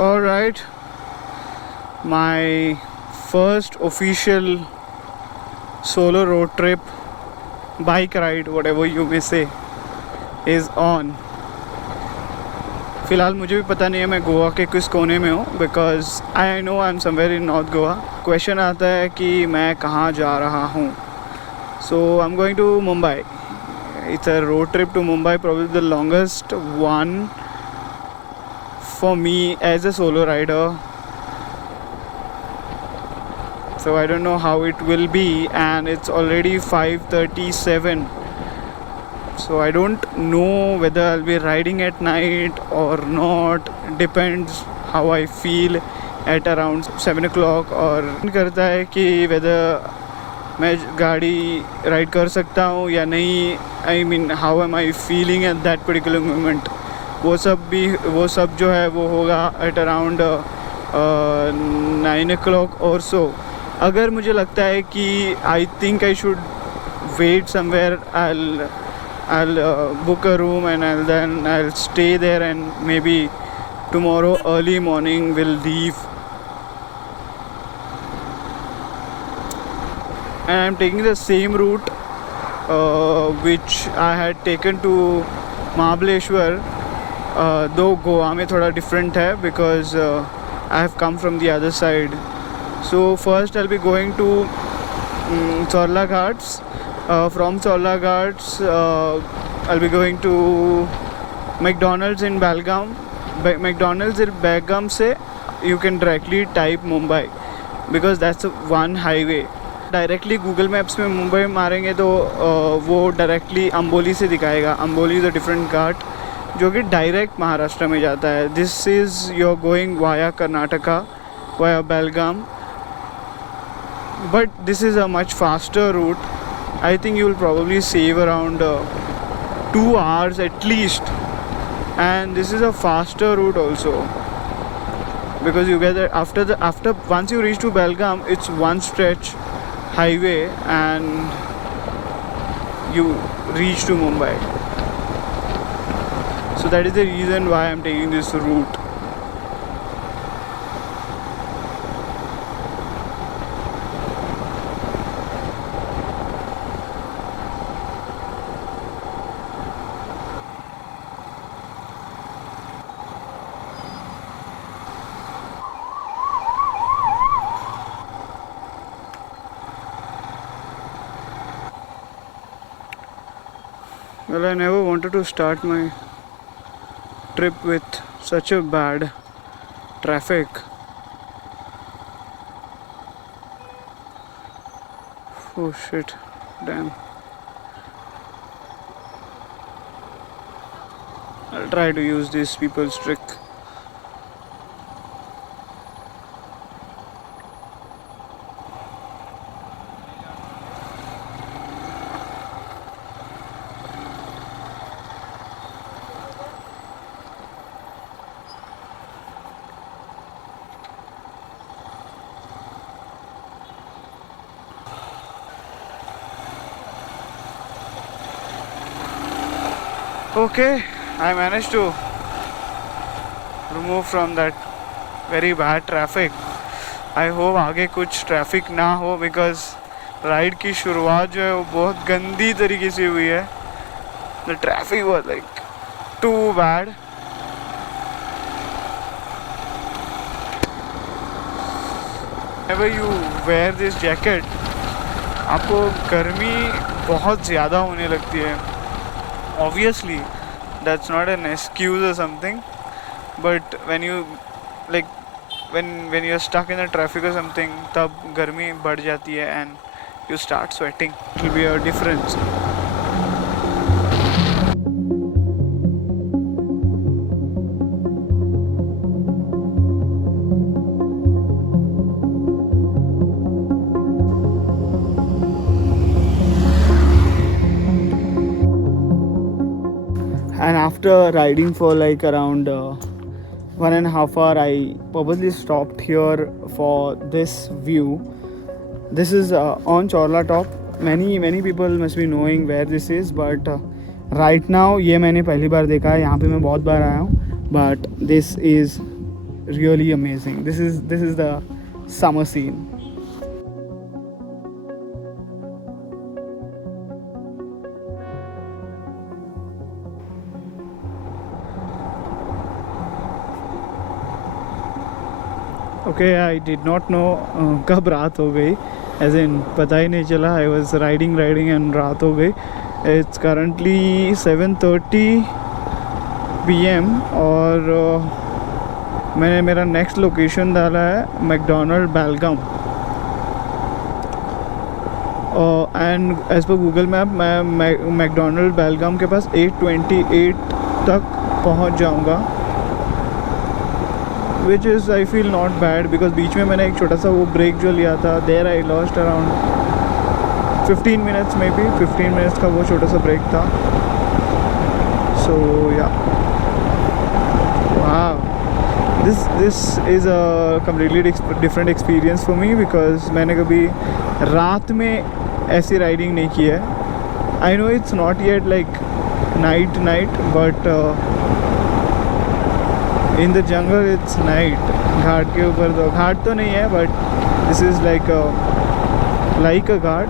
Alright, my first official solo road trip, bike ride, whatever you may say, is on. फ़िलहाल मुझे भी पता नहीं है मैं गोवा के किस कोने में हूँ, because I know I am somewhere in North Goa. Question आता है कि मैं कहाँ जा रहा हूँ. So I am going to Mumbai. It's a road trip to Mumbai, probably the longest one for me as a solo rider. So I don't know how it will be, and it's already 5:37. So I don't know whether I'll be riding at night or not. Depends how I feel at around 7 o'clock. और करता है कि whether मैं गाड़ी राइड कर सकता हूँ या नहीं. I mean how am I feeling at that particular moment. वो सब जो है वो होगा at around 9 o'clock or so. अगर मुझे लगता है कि I think I should wait somewhere, I'll book a room and I'll stay there, and maybe tomorrow early morning we'll leave. And I'm taking the same route which I had taken to Mahabaleshwar, though Goa में थोड़ा different है because I have come from the other side. So first I'll be going to Chorla Ghats. From Chorla Ghats, I'll be going to McDonald's in Belgaum. McDonald's in Belgaum से you can directly type Mumbai because that's one highway. Directly Google Maps में मुंबई मारेंगे तो वो directly Amboli से दिखाएगा. Amboli is a different ghat जो कि direct Maharashtra में जाता है. This is your going via Karnataka, via Belgaum, but this is a much faster route. I think you will probably save around 2 hours at least, and this is a faster route also because you get there after once you reach to Belgaum, it's one stretch highway and you reach to Mumbai. So that is the reason why I'm taking this route. Well, I never wanted to start my trip with such a bad traffic. Oh shit, damn. I'll try to use these people's trick. Okay, I managed to remove from that very bad traffic. I hope आगे कुछ ट्रैफिक ना हो because ride की शुरुआत जो है वो बहुत गंदी तरीके से हुई है. The traffic was like too bad. Whenever you wear this jacket, आपको गर्मी बहुत ज़्यादा होने लगती है. Obviously that's not an excuse or something, but when you like when you're stuck in the traffic or something, तब गर्मी बढ़ जाती है and you start sweating. It will be a difference. And after riding for like around 1.5 hours, I purposely stopped here for this view. This is on Chorla Top. Many people must be knowing where this is, but right now ये मैंने पहली बार देखा है. यहाँ पे मैं बहुत बार आया हूँ, but this is really amazing. This is the summer scene. Okay, I did not know कब रात हो गई, एज इन पता ही नहीं चला. आई वॉज राइडिंग एंड रात हो गई. इट्स करंटली 7:30 PM और मैंने मेरा नेक्स्ट लोकेशन डाला है McDonald Belgaum. And as per Google map मैं मैकडोनल्ड बेलगाम के पास 8:28 तक पहुंच जाऊंगा, which is I feel not bad because बीच में मैंने एक छोटा सा वो ब्रेक जो लिया था, there I lost around 15 minutes maybe 15 minutes का वो छोटा सा ब्रेक था. So ya this is a completely different experience for me because मैंने कभी रात में ऐसी राइडिंग नहीं की है. I know it's not yet like night but in the jungle it's night. घाट के ऊपर तो घाट तो नहीं है but this is like a ghat.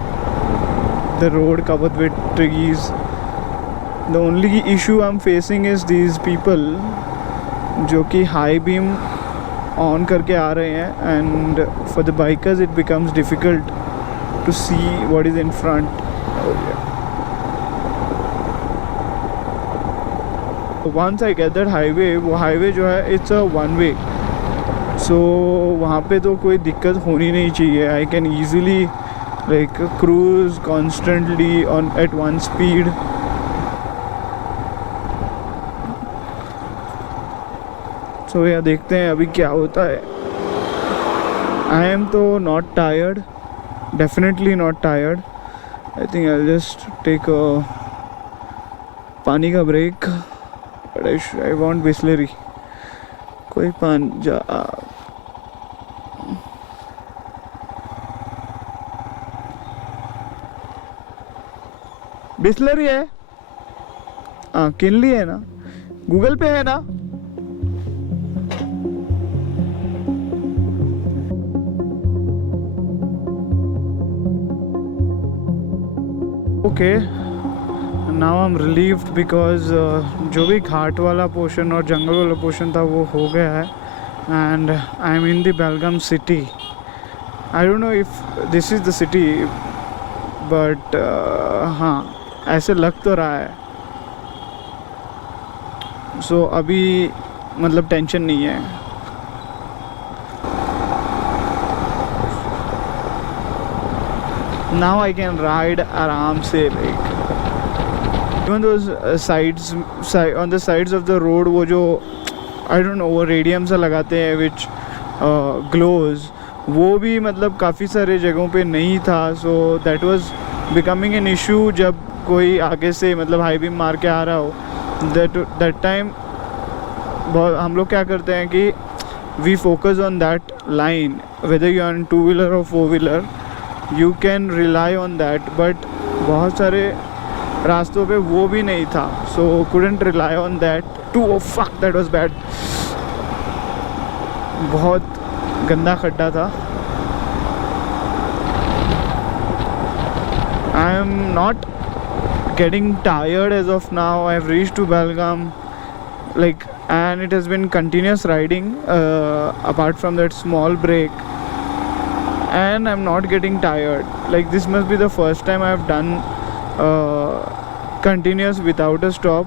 The road covered with trees. The only issue I am facing is these people जो कि हाई बीम ऑन करके आ रहे हैं, and for the bikers it becomes difficult to see what is in front. Once I get that highway, वो highway जो है it's a one way, सो वहाँ पे तो कोई दिक्कत होनी नहीं चाहिए. I can easily like cruise constantly on at one speed. So ya देखते हैं अभी क्या होता है. आई एम तो not tired, definitely not tired. I think I just take पानी का ब्रेक. I want Bisleri. कोई पानी जा बिस्लरी है? हाँ, किनली है ना? गूगल पे है ना? Okay, now I am relieved because जो भी घाट वाला पोर्शन और जंगल वाला पोर्शन था वो हो गया है, and I M in the Belgaum सिटी. I don't know if this is the city but हाँ, ऐसे लग तो रहा है. सो अभी मतलब टेंशन नहीं है. Now I can ride आराम से, like even those on the sides of the road वो जो I don't know वो रेडियम सा लगाते हैं which glows, वो भी मतलब काफ़ी सारे जगहों पे नहीं था. so that was becoming an issue जब कोई आगे से मतलब हाई बीम मार के आ रहा हो. that time हम लोग क्या करते हैं कि we focus on that line, whether you are in 2-wheeler or 4-wheeler, you can rely on that. but बहुत सारे रास्तों पे वो भी नहीं था, so couldn't rely on that too. oh fuck, that was bad. बहुत गंदा खड्डा था. I am not getting tired as of now. I have reached to Belgaum, like, and it has been continuous riding apart from that small break, and I'm not getting tired. Like, this must be the first time I've done continuous without a stop.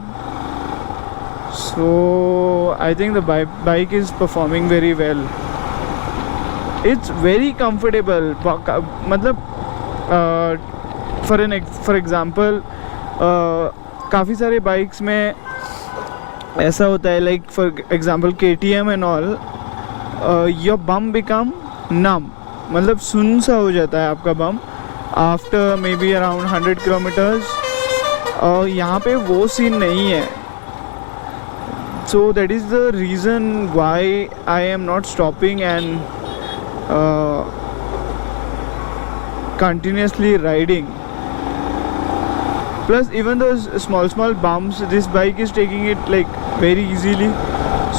So I think the bike is performing very well. It's very comfortable. मतलब for example काफ़ी सारे बाइक्स में ऐसा होता है, like for example KTM and all, your bum become numb. मतलब सुन सा हो जाता है आपका bum after maybe around 100 kilometres. और यहाँ पे वो सीन नहीं है. So that is the reason why I am not stopping and continuously riding. Plus even those small bumps, this bike is taking it like very easily.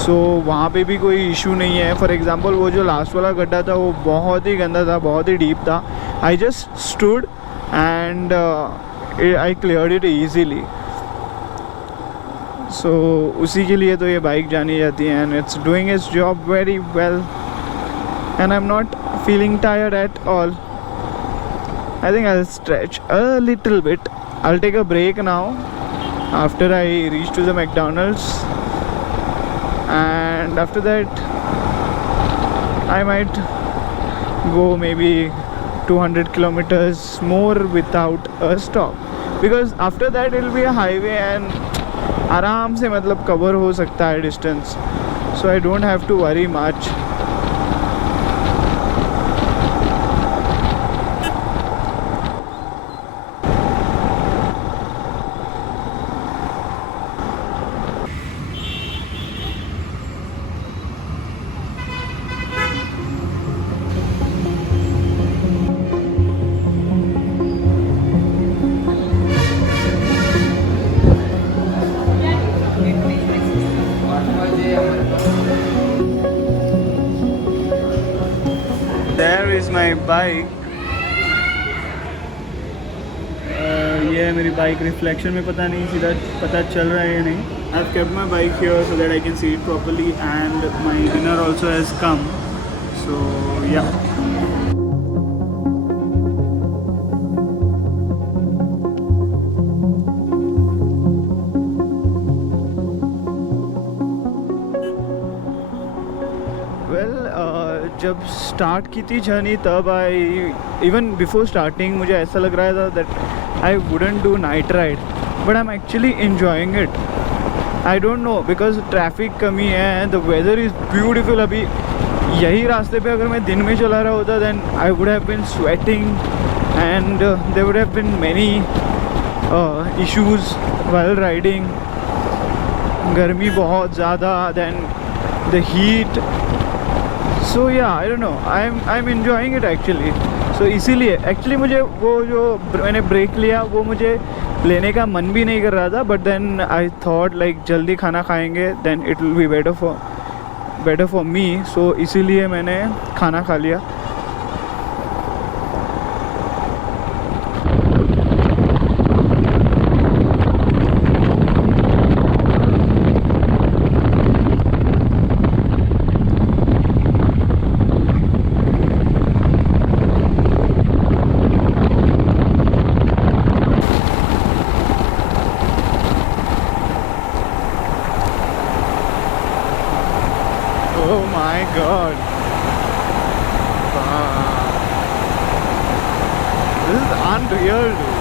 सो वहाँ पे भी कोई इशू नहीं है. फॉर एग्ज़ाम्पल वो जो लास्ट वाला गड्ढा था वो बहुत ही गंदा था, बहुत ही डीप था. I just stood and I cleared it easily. So उसी के लिए तो ये बाइक जानी जाती है and it's doing its job very well and I am not feeling tired at all. I think I'll stretch a little bit. I'll take a break now after I reach to the McDonald's, and after that I might go maybe 200 kilometers more without a stop, because after that it will be a highway and आराम से मतलब कवर हो सकता है distance. So I don't have to worry much. There is my bike. ये है मेरी bike. Reflection में पता नहीं सीधा पता चल रहा है या नहीं. I've kept my bike here so that I can see it properly, and my dinner also has come. So yeah. जब स्टार्ट की थी जर्नी तब इवन बिफोर स्टार्टिंग मुझे ऐसा लग रहा था that I wouldn't do night ride, but I am actually enjoying it. I don't no, because traffic कमी है, द वेदर इज़ ब्यूटीफुल. अभी यही रास्ते पे अगर मैं दिन में चला रहा होता then I would have been sweating and there would have been many issues while riding. गर्मी बहुत ज़्यादा, then the heat. So ya I don't know, I am enjoying it actually. सो इसीलिए एक्चुअली मुझे वो जो मैंने ब्रेक लिया वो मुझे लेने का मन भी नहीं कर रहा था, but then I thought like जल्दी खाना खाएंगे then it will be better for me. So इसीलिए मैंने खाना खा लिया. Oh my god. Wow. This is unreal, dude.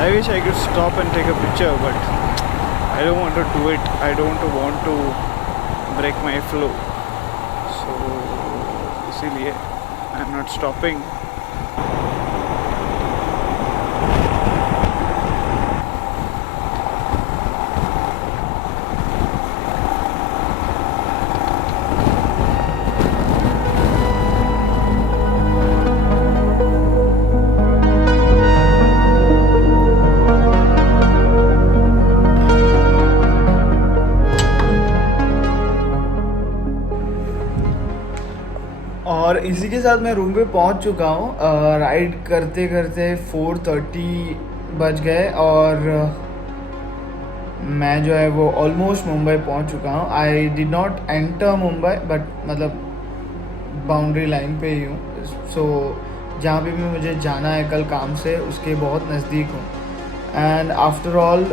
I wish I could stop and take a picture, but I don't want to do it. I don't want to break my flow. So इसीलिए I'm not stopping. और इसी के साथ मैं रूम पे पहुंच चुका हूँ. राइड करते करते 4:30 बज गए और मैं जो है वो ऑलमोस्ट मुंबई पहुंच चुका हूँ. I did not enter Mumbai, बट मतलब बाउंड्री लाइन पे ही हूँ. सो जहाँ पे भी मुझे जाना है कल काम से उसके बहुत नज़दीक हूँ. And after all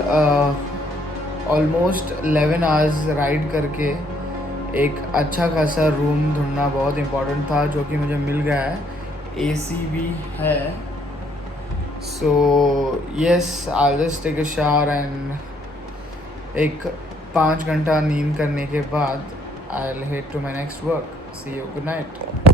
almost 11 hours ride करके एक अच्छा खासा रूम ढूंढना बहुत इम्पोर्टेंट था, जो कि मुझे मिल गया है. एसी भी है. So yes, I just take a shower and एक 5 घंटा नींद करने के बाद I will head to my next work. See you, good night.